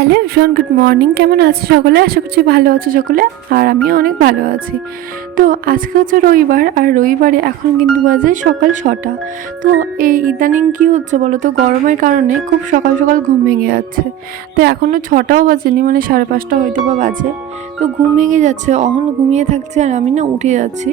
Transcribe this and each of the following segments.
Alev ভীষণ good morning কেমন আছে সকলে? আশা করছি ভালো আছে সকলে, আর আমিও অনেক ভালো আছি। তো আজকে হচ্ছে রবিবার, আর রবিবারে এখন কিন্তু বাজে সকাল ছটা। তো এই ইদানিং কী হচ্ছে বলো তো গরমের কারণে খুব সকাল সকাল ঘুম ভেঙে যাচ্ছে। তো এখনও ছটাও বাজেনি মানে সাড়ে পাঁচটা হয়তো বা বাজে। তো ঘুম ভেঙে যাচ্ছে, অহন ঘুমিয়ে থাকছে, আর আমি না উঠে যাচ্ছি।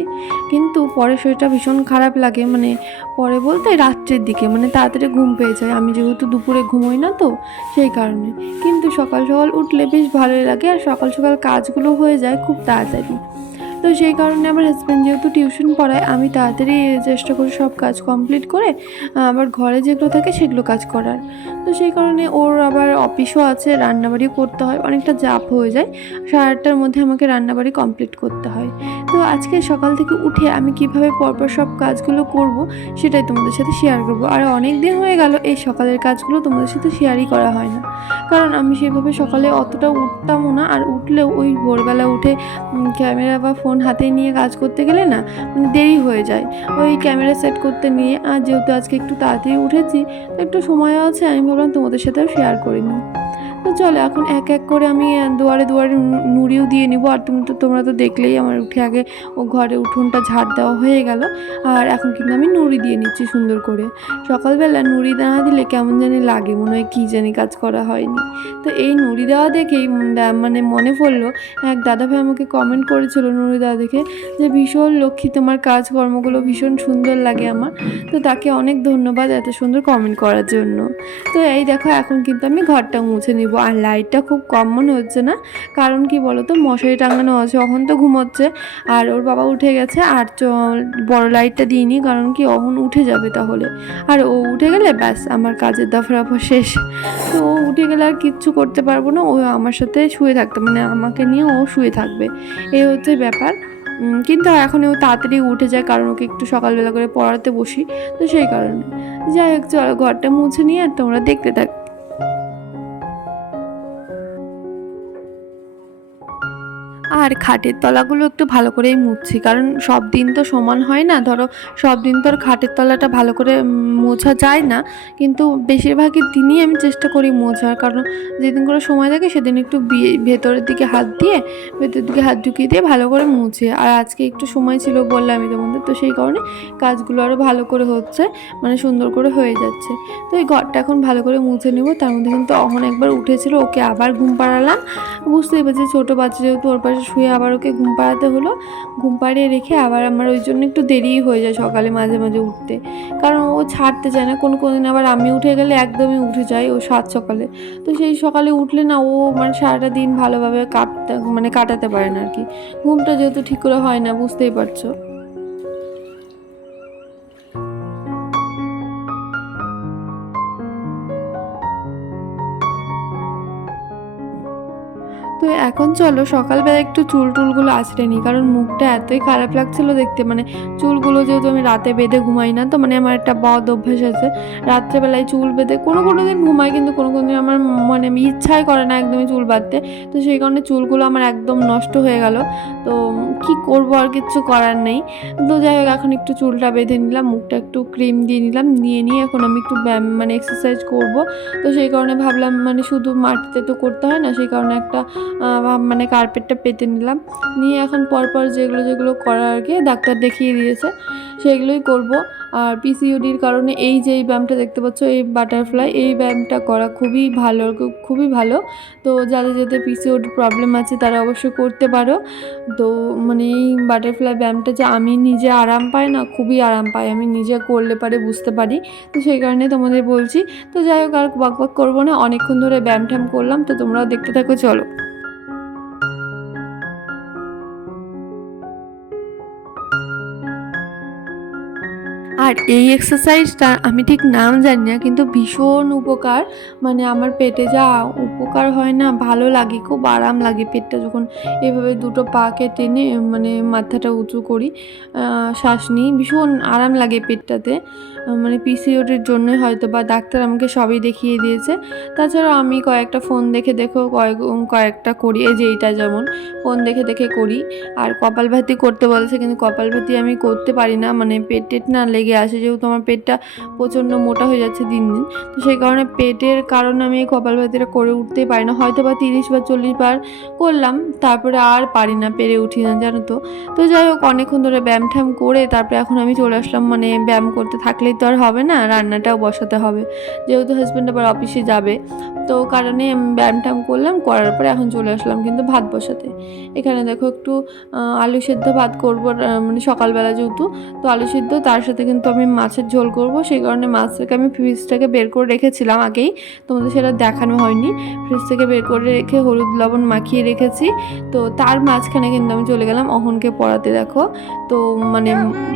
কিন্তু পরে শরীরটা ভীষণ খারাপ লাগে মানে পরে বলতে রাত্রের দিকে মানে তাড়াতাড়ি ঘুম পেয়ে যায়। আমি যেহেতু দুপুরে ঘুমোই না তো, সেই কারণে। কিন্তু সকাল সকাল উঠলে বেশ ভালোই লাগে আর সকাল সকাল কাজগুলো হয়ে যায় খুব তাড়াতাড়ি। তো সেই কারণে আমার হাজব্যান্ড যেহেতু টিউশন পড়ায়, আমি তাড়াতাড়ি চেষ্টা করি সব কাজ কমপ্লিট করে আবার ঘরে যেগুলো থাকে সেগুলো কাজ করার। তো সেই কারণে ওর আবার অফিসও আছে, রান্নাবাড়িও করতে হয়, অনেকটা জাপ হয়ে যায়। সাড়ে আটটার মধ্যে আমাকে রান্নাবাড়ি কমপ্লিট করতে হয়। তো আজকে সকাল থেকে উঠে আমি কীভাবে পরপর সব কাজগুলো করব সেটাই তোমাদের সাথে শেয়ার করব। আর অনেক দিন হয়ে গেল এই সকালের কাজগুলো তোমাদের সাথে শেয়ারই করা হয় না। কারণ আমি সেভাবে সকালে অতটা উঠতামও না, আর উঠলেও ওই ভোরবেলা উঠে ক্যামেরা বা ফোন হাতে নিয়ে কাজ করতে গেলে না দেরি হয়ে যায়। ওই ক্যামেরা সেট করতে নিয়ে, আর যেহেতু আজকে একটু তাড়াতাড়ি উঠেছি একটু সময়ও আছে, আমি ভাবলাম তোমাদের সাথেও শেয়ার করে নিই তো চলো, এখন এক এক করে আমি দুয়ারে দুয়ারে নু- নুড়িও দিয়ে নিব। আর তুমি তো, তোমরা তো দেখলেই আমার উঠে আগে ও ঘরে উঠোনটা ঝাড় দেওয়া হয়ে গেল। আর এখন কিন্তু আমি নুড়ি দিয়ে নিচ্ছি সুন্দর করে। সকালবেলা নুড়ি দেওয়া দিলে কেমন জানি লাগে, মনে হয় কী জানি কাজ করা হয়নি। তো এই নুড়ি দেওয়া দেখেই মানে মনে পড়ল, এক দাদাভাই আমাকে কমেন্ট করেছিল নুড়ি দেওয়া দেখে যে, ভীষণ লক্ষ্মী, তোমার কাজকর্মগুলো ভীষণ সুন্দর লাগে আমার। তো তাকে অনেক ধন্যবাদ এত সুন্দর কমেন্ট করার জন্য। তো এই দেখো, এখন কিন্তু আমি ঘরটা মুছে নিব। আর লাইটটা খুব কম মনে হচ্ছে না। কারণ কি বলো তো মশারি টাঙানো আছে, অহন তো ঘুমোচ্ছে। আর ওর বাবা উঠে গেছে, আর বড় লাইটটা দিইনি, কারণ কি অহন উঠে যাবে তাহলে। আর ও উঠে গেলে ব্যাস, আমার কাজের দফরাফা শেষ। তো ও উঠে গেলে আর কিচ্ছু করতে পারব না, ও আমার সাথে শুয়ে থাকতে মানে আমাকে নিয়ে ও শুয়ে থাকবে। এই হচ্ছে ব্যাপার। কিন্তু এখন ও তাড়াতাড়ি উঠে যায়, কারণ ওকে একটু সকালবেলা করে পড়াতে বসি, তো সেই কারণে। যাই হোক, চলো ঘরটা মুছে নিয়ে আর তোমরা দেখতে থাক। আর খাটের তলাগুলো একটু ভালো করেই মুছছি, কারণ সব দিন তো সমান হয় না। ধরো, সব দিন তো আর খাটের তলাটা ভালো করে মোছা যায় না, কিন্তু বেশিরভাগই দিনই আমি চেষ্টা করি মোছার, কারণ যেদিন করে সময় থাকে সেদিন একটু ভেতরের দিকে হাত দিয়ে, ভেতরের দিকে হাত ঢুকিয়ে দিয়ে ভালো করে মুছে। আর আজকে একটু সময় ছিল বললাম আমি তোমাদের, তো সেই কারণে কাজগুলো আরও ভালো করে হচ্ছে মানে সুন্দর করে হয়ে যাচ্ছে। তো এই ঘরটা এখন ভালো করে মুছে নেব, তার মধ্যে কিন্তু অহন একবার উঠেছিল, ওকে আবার ঘুম পাড়ালাম। বুঝতেই পারছি ছোটো বাচ্চা যেহেতু ওর পাশে শুয়ে আবার ওকে ঘুম পাড়াতে হলো। ঘুম পাড়িয়ে রেখে আবার আমার ওই জন্য একটু দেরিই হয়ে যায় সকালে মাঝে মাঝে উঠতে। কারণ ও ছাড়তে চায় না। কোনো কোনো দিন আবার আমি উঠে গেলে একদমই উঠে যাই ও সাত সকালে। তো সেই সকালে উঠলে না ও মানে সারাটা দিন ভালোভাবে কাটতে মানে কাটাতে পারে না আর কি। ঘুমটা যেহেতু ঠিক করে হয় না, বুঝতেই পারছ। এখন চলো, সকালবেলা একটু চুল টুলগুলো আছড়ে নিই, কারণ মুখটা এতই খারাপ লাগছিল দেখতে। মানে চুলগুলো যেহেতু আমি রাতে বেঁধে ঘুমাই না, তো মানে আমার একটা বদ অভ্যাস আছে। রাত্রেবেলায় চুল বেঁধে, কোনো কোনো দিন ঘুমাই, কিন্তু কোনো কোনো দিন আমার মানে আমি ইচ্ছাই করে না একদমই চুল বাঁধতে। তো সেই কারণে চুলগুলো আমার একদম নষ্ট হয়ে গেল। তো কি করব আর কিচ্ছু করার নেই। তো যাই হোক, এখন একটু চুলটা বেঁধে নিলাম, মুখটা একটু ক্রিম দিয়ে নিলাম, নিয়ে নিয়ে এখন আমি একটু ব্যায়াম মানে এক্সারসাইজ করব। তো সেই কারণে ভাবলাম মানে শুধু মাটিতে তো করতে হয় না, সেই কারণে একটা মানে কার্পেটটা পেতে নিলাম। নিয়ে এখন পরপর যেগুলো যেগুলো করার কি ডাক্তার দেখিয়ে দিয়েছে, সেগুলোই করব। আর পিসিওডির কারণে এই যে এই ব্যায়ামটা দেখতে পাচ্ছ, এই বাটারফ্লাই এই ব্যায়ামটা করা খুবই ভালো খুবই ভালো। তো যাদের যাদের পিসিওডি প্রবলেম আছে, তারা অবশ্যই করতে পারো। তো মানে এই বাটারফ্লাই ব্যায়ামটা যে আমি নিজে আরাম পাই না, খুবই আরাম পাই। আমি নিজে করলে পারে বুঝতে পারি। তো সেই কারণে তোমাদের বলছি। তো যাই হোক, আর বাক বাক করব না। অনেকক্ষণ ধরে ব্যায়াম ট্যাম করলাম। তো তোমরাও দেখতে থাকো, চলো। আর এই এক্সারসাইজটা আমি ঠিক নাম জানি না, কিন্তু ভীষণ উপকার। মানে আমার পেটে যা উপকার হয় না, ভালো লাগে, খুব আরাম লাগে পেটটা যখন এভাবে দুটো পাকে টেনে মানে মাথাটা উঁচু করি শ্বাস নিই, ভীষণ আরাম লাগে পেটটাতে। মানে পিসিওডির জন্যই হয়তো বা ডাক্তার আমাকে সবই দেখিয়ে দিয়েছে। তাছাড়া আমি কয়েকটা ফোন দেখে দেখেও কয়েক কয়েকটা করি, এই যে এইটা যেমন, ফোন দেখে দেখে করি। আর কপালভাতি করতে বলেছে, কিন্তু কপালভাতি আমি করতে পারি না মানে পেট টেট না লেগে আসে, যেহেতু আমার পেটটা প্রচণ্ড মোটা হয়ে যাচ্ছে দিন দিন। তো সেই কারণে পেটের কারণে আমি এই কপালভাতিটা করে উঠতেই পারি না। হয়তো বা তিরিশ বা চল্লিশ বার করলাম, তারপরে আর পারি না, পেরে উঠি না, জানো তো। তো যাই হোক, অনেকক্ষণ ধরে ব্যায়াম ঠ্যাম করে তারপরে এখন আমি চলে আসলাম মানে ব্যায়াম করতে থাকলেই তো আর হবে না রান্নাটাও বসাতে হবে। যেহেতু হাজব্যান্ড আবার অফিসে যাবে তো কারণে ব্যায়াম ট্যাম করলাম করার পরে এখন চলে আসলাম কিন্তু ভাত বসাতে। এখানে দেখো একটু আলু সেদ্ধ ভাত করব মানে সকালবেলা যেহেতু তো আলু সেদ্ধ তার সাথে কিন্তু আমি মাছের ঝোল করব। সেই কারণে মাছটাকে আমি ফ্রিজটাকে বের করে রেখেছিলাম আগেই তোমাদের সেটা দেখানো হয়নি। ফ্রিজ থেকে বের করে রেখে হলুদ লবণ মাখিয়ে রেখেছি। তো তার মাঝখানে কিন্তু আমি চলে গেলাম অহনকে পড়াতে দেখো। তো মানে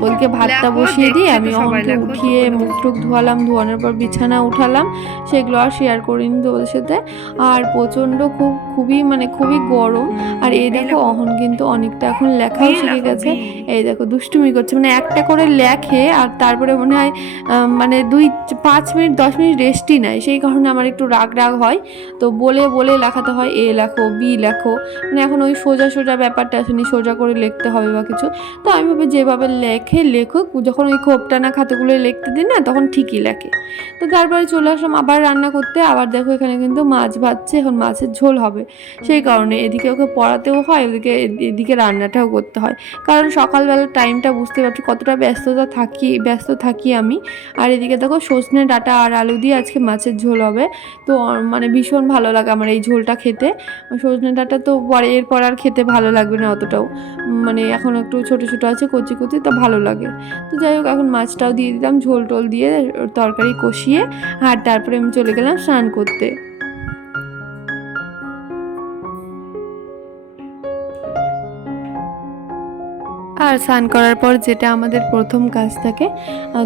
ওদিকে ভাতটা বসিয়ে দিয়ে আমি অহনকে উঠিয়ে ছোট মুখ টুক ধোয়ালাম ধোয়ানোর পর বিছানা উঠালাম সেগুলো আর শেয়ার করিনি তোমাদের সাথে। আর প্রচণ্ড খুব খুবই মানে খুবই গরম। আর এই দেখো অহন কিন্তু অনেকটা এখন লেখাও শিখে গেছে। এই দেখো দুষ্টুমি করছে মানে একটা করে লেখে আর তারপরে মনে হয় মানে দুই পাঁচ মিনিট দশ মিনিট রেস্টই নেয় সেই কারণে আমার একটু রাগ রাগ হয়। তো বলে বলে লেখাতে হয় এ লেখো বি লেখো। মানে এখন ওই সোজা সোজা ব্যাপারটা আসেনি সোজা করে লিখতে হবে বা কিছু। তো আমি ভাবি যেভাবে লেখে লেখুক। যখন ওই খোপটানা খাতাগুলো লিখতে দিই না তখন ঠিকই লাগে তো তারপরে চলে আসলাম আবার রান্না করতে। আবার দেখো এখানে কিন্তু মাছ ভাজছে, এখন মাছের ঝোল হবে। সেই কারণে এদিকে ওকে পড়াতেও হয়, ওদিকে এদিকে রান্নাটাও করতে হয়। কারণ সকালবেলার টাইমটা বুঝতে পারছি কতটা ব্যস্ততা থাকি, ব্যস্ত থাকি আমি। আর এদিকে দেখো সজনে ডাঁটা আর আলু দিয়ে আজকে মাছের ঝোল হবে। তো মানে ভীষণ ভালো লাগে আমার এই ঝোলটা খেতে। সজনে ডাঁটা তো পরে, এরপর আর খেতে ভালো লাগবে না অতটাও। মানে এখন একটু ছোটো ছোটো আছে, কচি কচি, তো ভালো লাগে। তো যাই হোক, এখন মাছটাও দিয়ে দিলাম। ঝোল টোল দিয়ে তরকারি কষিয়ে আর তারপরে আমি চলে গেলাম স্নান করতে। আর স্নান করার পর যেটা আমাদের প্রথম কাজ থাকে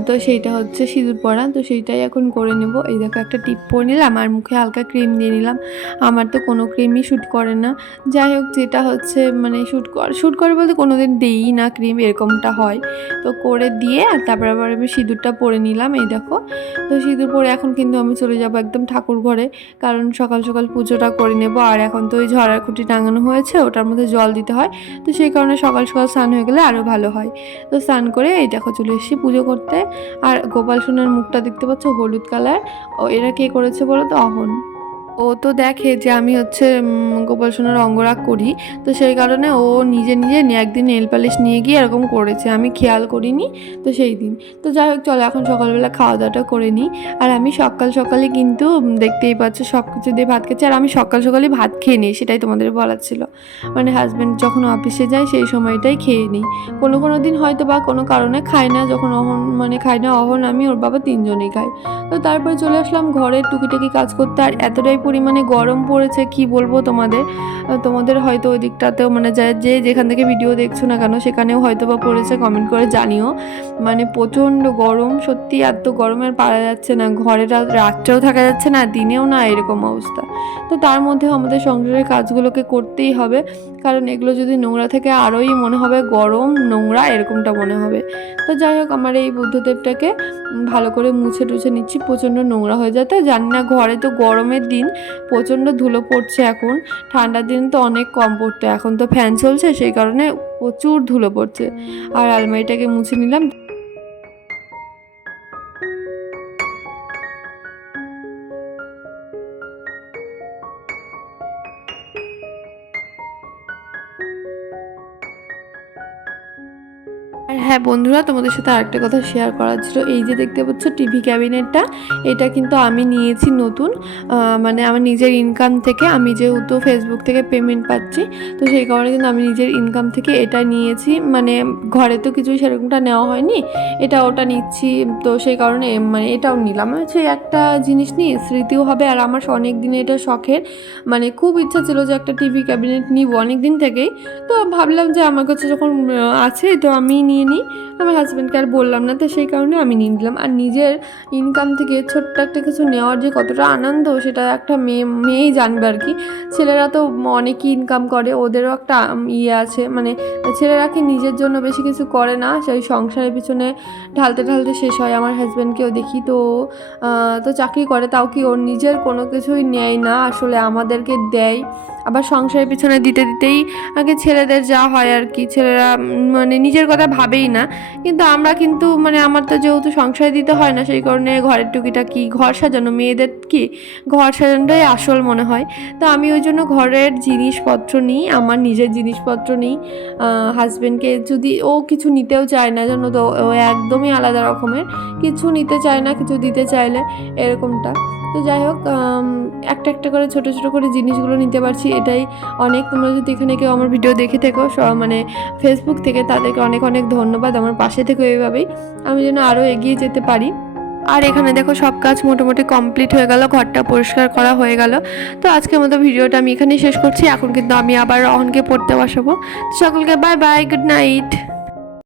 তো সেইটা হচ্ছে সিঁদুর পরা। তো সেইটাই এখন করে নেব। এই দেখো একটা টিপ পরে নিলাম আর মুখে হালকা ক্রিম দিয়ে নিলাম। আমার তো কোনো ক্রিমই শ্যুট করে না। যাই হোক, যেটা হচ্ছে মানে শ্যুট কর, শ্যুট করে বলতে কোনো দিন দিই না ক্রিম, এরকমটা হয়। তো করে দিয়ে আর তারপর আবার আমি সিঁদুরটা পরে নিলাম, এই দেখো। তো সিঁদুর পরে এখন কিন্তু আমি চলে যাব একদম ঠাকুর ঘরে। কারণ সকাল সকাল পুজোটা করে নেব। আর এখন তো ওই ঝড়ার খুঁটি টাঙানো হয়েছে, ওটার মধ্যে জল দিতে হয়। তো সেই কারণে সকাল সকাল স্নান হয়ে গেলে আরও ভালো হয়। তো স্নান করে এই দেখো চলে এসেছি পুজো করতে। আর গোপাল সোনার মুখটা দেখতে পাচ্ছ? হলুদ কালার। ও এরা কে করেছে বলো তো? অহন। ও তো দেখে যে আমি হচ্ছে গোপাল সোনার অঙ্গরাগ করি। তো সেই কারণে ও নিজে নিজে একদিন নেল পালিশ নিয়ে গিয়ে এরকম করেছে। আমি খেয়াল করিনি তো সেই দিন। তো যাই হোক, চলো এখন সকালবেলা খাওয়া দাওয়াটা করে নিই। আর আমি সকাল সকালে কিন্তু দেখতেই পাচ্ছ সব কিছু দিয়ে ভাত খেয়েছি। আর আমি সকাল সকালে ভাত খেয়ে নিই, সেটাই তোমাদের বলার ছিল। মানে হাজব্যান্ড যখন অফিসে যায়, সেই সময়টাই খেয়ে নিই। কোনো কোনো দিন হয়তো বা কোনো কারণে খাই না, যখন অহন মানে খাই না, অহন আমি ওর বাবা তিনজনেই খাই। তো তারপরে চলে আসলাম ঘরে টুকিটাকি কাজ করতে। আর এতটাই পরিমাণে গরম পড়েছে, কি বলব তোমাদের? তোমাদের হয়তো ওই দিকটাতেও মানে যা যেখান থেকে ভিডিও দেখছ না কেন, সেখানেও হয়তো বা পড়েছে কমেন্ট করে জানিও। মানে প্রচণ্ড গরম, সত্যি এত গরমের পারা যাচ্ছে না, ঘরে রাত রাত্রেও থাকা যাচ্ছে না, দিনেও না এরকম অবস্থা। তো তার মধ্যেও আমাদের সংসারের কাজগুলোকে করতেই হবে, কারণ এগুলো যদি নোংরা থেকে, আরোই মনে হবে গরম, নোংরা, এরকমটা মনে হবে। তো যাই হোক, আমার এই বুদ্ধদেবটাকে ভালো করে মুছে টুছে নিচ্ছি, প্রচণ্ড নোংরা হয়ে যায়। তো জানি না, ঘরে তো গরমের দিন প্রচণ্ড ধুলো পড়ছে এখন। ঠান্ডার দিন তো অনেক কম পড়তো, এখন তো ফ্যান চলছে, সেই কারণে প্রচুর ধুলো পড়ছে। আর আলমারিটাকে মুছে নিলাম। হ্যাঁ বন্ধুরা, তোমাদের সাথে আরেকটা কথা শেয়ার করার ছিল। এই যে দেখতে পাচ্ছ টিভি ক্যাবিনেটটা এটা কিন্তু আমি নিয়েছি নতুন। মানে আমার নিজের ইনকাম থেকে, আমি যেহেতু ফেসবুক থেকে পেমেন্ট পাচ্ছি, তো সেই কারণে কিন্তু আমি নিজের ইনকাম থেকে এটা নিয়েছি। মানে ঘরে তো কিছুই সেরকমটা নেওয়া হয়নি, এটা ওটা নিচ্ছি, তো সেই কারণে মানে এটাও নিলাম। সেই একটা জিনিস নিই স্মৃতিও হবে, আর আমার অনেক দিনে এটা শখের। মানে খুব ইচ্ছা ছিল যে একটা টিভি ক্যাবিনেট নিব অনেক দিন থেকেই, তো ভাবলাম যে আমার কাছে যখন আছে, তো আমি নিয়ে নিই। আমার হাজব্যান্ডকে আর বললাম না, তো সেই কারণে আমি নিয়ে নিলাম। আর নিজের ইনকাম থেকে ছোট্ট একটা কিছু নেওয়ার যে কতটা আনন্দ, সেটা একটা মেয়ে, মেয়েই জানবে আর কি। ছেলেরা তো অনেকই ইনকাম করে, ওদেরও একটা ইয়ে আছে। মানে ছেলেরা কি নিজের জন্য বেশি কিছু করে না? সেই সংসারের পিছনে ঢালতে ঢালতে শেষ হয়। আমার হাজব্যান্ডকেও দেখি তো তো চাকরি করে, তাও কি ওর নিজের কোনো কিছুই নেয় না, আসলে আমাদেরকে দেয়? আবার সংসারের পিছনে দিতে দিতেই আগে ছেলেদের যা হয় আর কি, ছেলেরা মানে নিজের কথা ভাবেই না। কিন্তু আমরা কিন্তু মানে আমার তো যেহেতু সংসারে দিতে হয় না, সেই কারণে ঘরের টুকিটা কি ঘর সাজানো, মেয়েদের কি? ঘর সাজানোটাই আসল মনে হয়। তো আমি ওই জন্য ঘরের জিনিসপত্র নিই আমার নিজের জিনিসপত্র নিই। হাজব্যান্ডকে যদি ও কিছু নিতেও চায় না জানো তো ও একদমই আলাদা রকমের। কিছু নিতে চায় না কিছু দিতে চাইলে এরকমটা। তো যাই হোক একটা একটা করে ছোট ছোট করে জিনিসগুলো নিতে পারছি এটাই অনেক। তোমরা যদি এখানে কেউ আমার ভিডিও দেখে থেকো স- মানে ফেসবুক থেকে তাদেরকে অনেক অনেক ধন্যবাদ। আমার পাশে থেকে এইভাবেই। আমি যেন আরও এগিয়ে যেতে পারি। আর এখানে দেখো সব কাজ মোটামুটি কমপ্লিট হয়ে গেল, ঘরটা পরিষ্কার করা হয়ে গেল। তো আজকের মতো ভিডিওটা আমি এখানেই শেষ করছি। এখন কিন্তু আমি আবার অহনকে পড়তে বসাবো। সকলকে বাই বাই গুড নাইট